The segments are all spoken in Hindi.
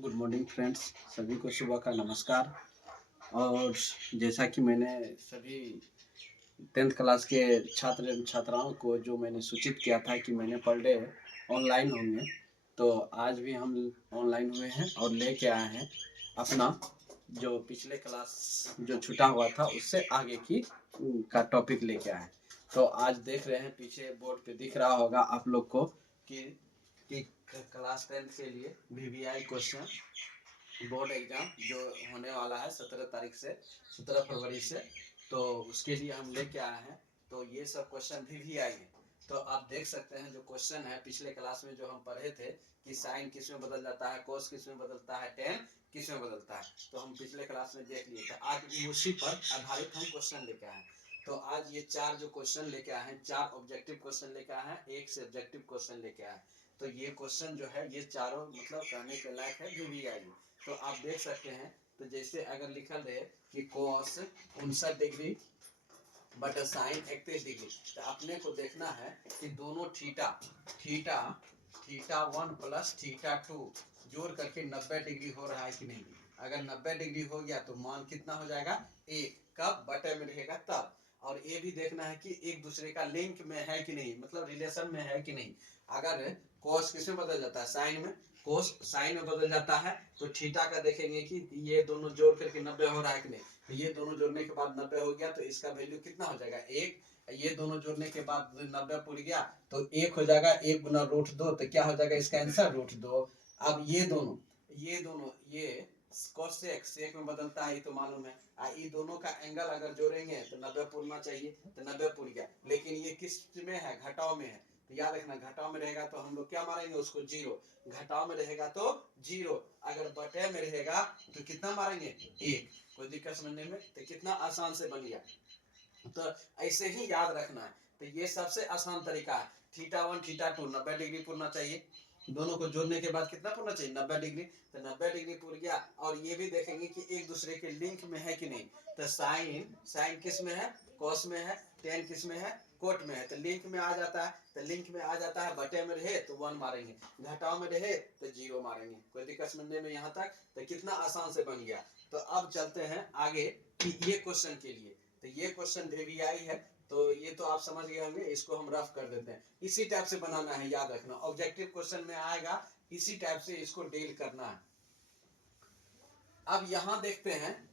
गुड मॉर्निंग फ्रेंड्स, सभी को सुबह का नमस्कार। और जैसा कि मैंने सभी 10th क्लास के छात्र एवं छात्राओं को जो मैंने सूचित किया था कि मैंने पर डे ऑनलाइन होंगे, तो आज भी हम ऑनलाइन हुए हैं और लेके आए हैं अपना जो पिछले क्लास जो छूटा हुआ था उससे आगे की का टॉपिक लेके आए हैं। तो आज देख रहे हैं पीछे बोर्ड पे दिख रहा होगा आप लोग को कि क्लास 10th के लिए वीवीआई क्वेश्चन बोर्ड एग्जाम जो होने वाला है 17 फरवरी से, तो उसके लिए हम लेके आए हैं। तो ये सब क्वेश्चन वीवीआई है। तो आप देख सकते हैं जो क्वेश्चन है पिछले क्लास में जो हम पढ़े थे कि साइन किस में बदल जाता है, कोस किस में बदलता है, टेन किस में बदलता है, तो हम पिछले क्लास में देख लिए थे। आज उसी पर आधारित हम क्वेश्चन लेके आए हैं। तो आज ये चार जो क्वेश्चन लेके आए हैं, चार ऑब्जेक्टिव क्वेश्चन लेके आए हैं, एक सब्जेक्टिव क्वेश्चन लेके आए हैं। तो ये क्वेश्चन जो है ये चारों मतलब कहने के लायक है वीवीआई। तो आप देख सकते हैं, तो जैसे अगर लिखल रहे कि cos 59 डिग्री बटा साइन 31 डिग्री, तो अपने को देखना है कि दोनों थीटा 1 प्लस थीटा 2 जोड़ करके 90 डिग्री हो रहा है कि नहीं। अगर 90 डिग्री हो गया तो मान कितना हो जाएगा, एक। कब बटे में रहेगा तब। और ये भी देखना है कि एक दूसरे का लिंक में है कि नहीं, मतलब रिलेशन में है कि नहीं। अगर कोस किसमें बदल जाता है, साइन में, कोस साइन में बदल जाता है, तो थीटा का देखेंगे कि ये दोनों जोड़ करके 90 हो रहा है कि नहीं। तो ये दोनों जोड़ने के बाद 90 हो गया तो इसका वैल्यू कितना हो जाएगा, एक। ये दोनों जोड़ने के बाद 90 पूर गया तो एक हो जाएगा, एक गुना √2, तो क्या हो जाएगा इसका आंसर √2। अब ये दोनों ये कोसेक सेक में बदलता है, ये तो मालूम है। ये दोनों का एंगल अगर जोड़ेंगे तो 90 पूरना चाहिए, तो 90 पूर गया। लेकिन ये किस में है, घटाव में है, तो याद रखना घटाव में रहेगा तो हम लोग क्या मारेंगे उसको, जीरो। घटाव में रहेगा तो जीरो, अगर बटे में रहेगा तो कितना मारेंगे, एक। कोई दिक्कत समझने में, तो कितना आसान से बन गया। तो ऐसे ही याद रखना है। तो ये सबसे आसान तरीका है। थीटा 1 थीटा 2 90 डिग्री पूरना चाहिए, दोनों को जोड़ने के बाद कितना पूरना चाहिए, 90 डिग्री। तो 90 डिग्री पूर गया। और ये भी देखेंगे कि एक दूसरे के लिंक में है कि नहीं। तो साइन किस में है, कोस में है, टेन किस में है, कोट में है। तो लिंक में आ जाता है, तो लिंक में आ जाता है। बटे में रहे तो 1 मारेंगे, घटाव में रहे तो 0 मारेंगे। कोई दिक्कत समझने में यहाँ तक, तो कितना आसान से बन गया। तो अब चलते हैं आगे कि ये क्वेश्चन के लिए। तो ये क्वेश्चन वीवीआई है, तो ये तो आप समझ गए होंगे, इसको हम रफ कर देते हैं। इसी टाइप से बनाना है, याद रखना। ऑब्जेक्टिव क्वेश्चन में आएगा, इसी टाइप से इसको डील करना है। अब यहां देखते हैं,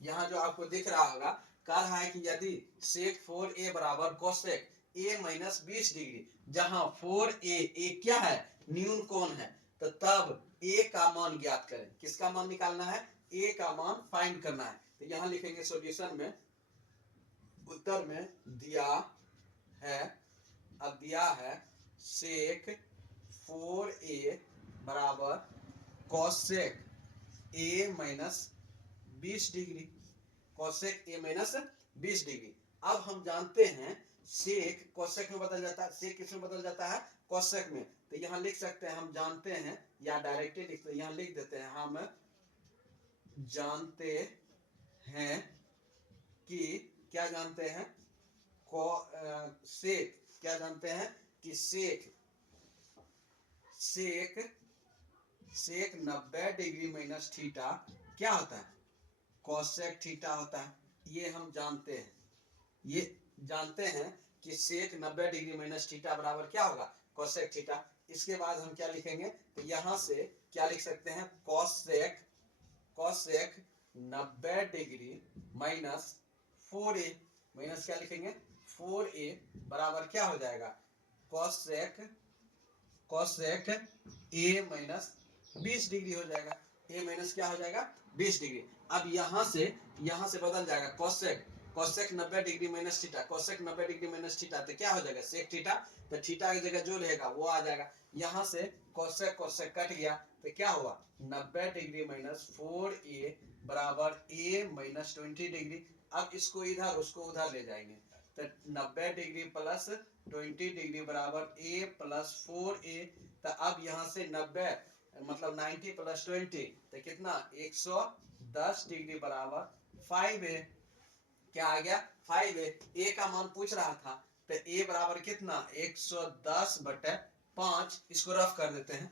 यहां जो आपको दिख रहा होगा, कह रहा है कि यदि सेक 4a बराबर कोसेक a माइनस 20 डिग्री, जहां 4a क्या है, न्यून कोण है, तो तब a का मान ज्ञात करें। किसका मान निकालना है, a का मान फाइंड करना है। तो यहां लिखेंगे सॉल्यूशन में, उत्तर में दिया है, अब दिया है सेक 4a बराबर cosec a minus 20 degree, cosec a minus 20 degree. अब हम जानते हैं सेक कोसेक में बदल जाता है, सेक किस में बदल जाता है, कोसेक में। तो यहां लिख सकते हैं, हम जानते हैं, या डायरेक्टली लिखते हैं, यहां लिख देते हैं, हम जानते हैं कि, क्या जानते हैं, सेक, क्या जानते हैं कि सेक 90 डिग्री माइनस थीटा क्या होता है, कोसेक थीटा होता है। ये हम जानते हैं, ये जानते हैं कि सेक 90 डिग्री माइनस थीटा बराबर क्या होगा, कोसेक थीटा। इसके बाद हम क्या लिखेंगे, तो यहां से क्या लिख सकते हैं, cosec 90 degree minus 4a, minus क्या लिखेंगे 4a बराबर क्या हो जाएगा, कोसेक a माइनस 20 डिग्री हो जाएगा। a माइनस क्या हो जाएगा, 20 डिग्री। अब यहां से बदल जाएगा, cosec 90 degree minus theta, cosec 90 degree minus theta, तो क्या हो जाएगा, सेक थीटा। तो थीटा की जगह जो रहेगा वो आ जाएगा। यहां से कोसेक कट गया, तो क्या हुआ, 90 डिग्री माइनस 4a बराबर a माइनस 20 डिग्री। अब इसको इधर उसको उधर ले जाएंगे, तो 90 डिग्री प्लस 20 डिग्री बराबर a प्लस 4a। तो अब यहाँ से 90 मतलब 90 प्लस 20 तो कितना, 110 डिग्री बराबर 5a। क्या आ गया, 5a। a का मान पूछ रहा था, तो a बराबर कितना, 110 बटे 5। इसको रफ कर देते हैं,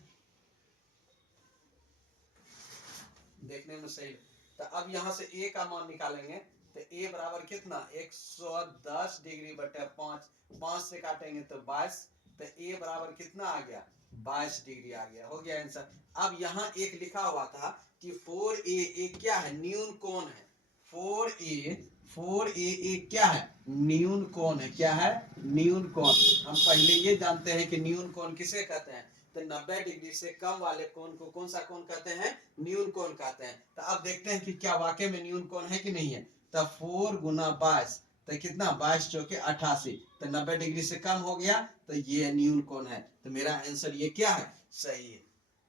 देखने में सही। तो अब यहाँ से ए का मान निकालेंगे, तो ए बराबर कितना 110 डिग्री बटे 5, 5 से काटेंगे तो 22, तो ए बराबर कितना आ गया 22 डिग्री आ गया, हो गया आंसर। अब यहाँ एक लिखा हुआ था कि 4a क्या है, न्यून कोण है। 4a क्या है, न्यून कोण है। क्या है, न्यून कोण। हम पहले ये जानते हैं कि न्यून कोण किसे कहते हैं, तो 90 डिग्री से कम वाले कोण को कौन सा कोण कहते हैं, न्यून कोण कहते हैं। तो अब देखते हैं कि क्या वाकई में न्यून कोण है कि नहीं है। तो 4 गुना 22, तो कितना 22 चौके 88, तो 90 डिग्री से कम हो गया, तो ये न्यून कोण है। तो मेरा आंसर ये क्या है, सही है।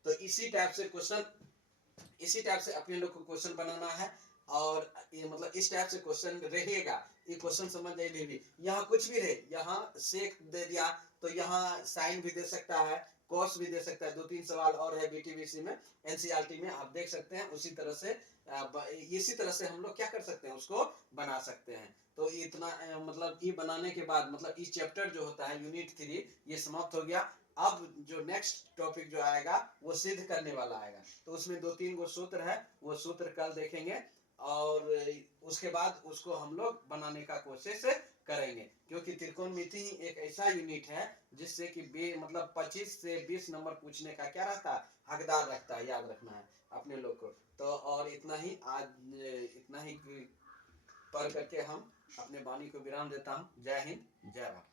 तो इसी टाइप से क्वेश्चन, इसी टाइप से अपने लोग को क्वेश्चन बनाना है। और ये मतलब इस टाइप से क्वेश्चन रहेगा, ये क्वेश्चन समझ जाइए भी। यहाँ कुछ भी रहे, यहाँ सेक दे दिया तो यहाँ साइन भी दे सकता है, कॉस भी दे सकता है। 2-3 सवाल और है बीटीबीसी में, एनसीईआरटी में, आप देख सकते हैं। उसी तरह से इसी तरह से हम लोग क्या कर सकते हैं, उसको बना सकते हैं। तो इतना मतलब ये बनाने के बाद मतलब ये चैप्टर जो होता है यूनिट 3 ये समाप्त हो गया। अब जो नेक्स्ट टॉपिक जो आएगा वो सिद्ध करने वाला आएगा। तो उसमें 2-3 गो सूत्र है, वो सूत्र कल देखेंगे और उसके बाद उसको हम लोग बनाने का कोशिश करेंगे। क्योंकि त्रिकोणमिति एक ऐसा यूनिट है जिससे कि मतलब 25 से 20 नंबर पूछने का क्या रहता है, हकदार रखता है, याद रखना है अपने लोग को। तो और इतना ही आज, इतना ही पढ़ करके हम अपने वाणी को विराम देता हूँ। जय हिंद, जय भारत।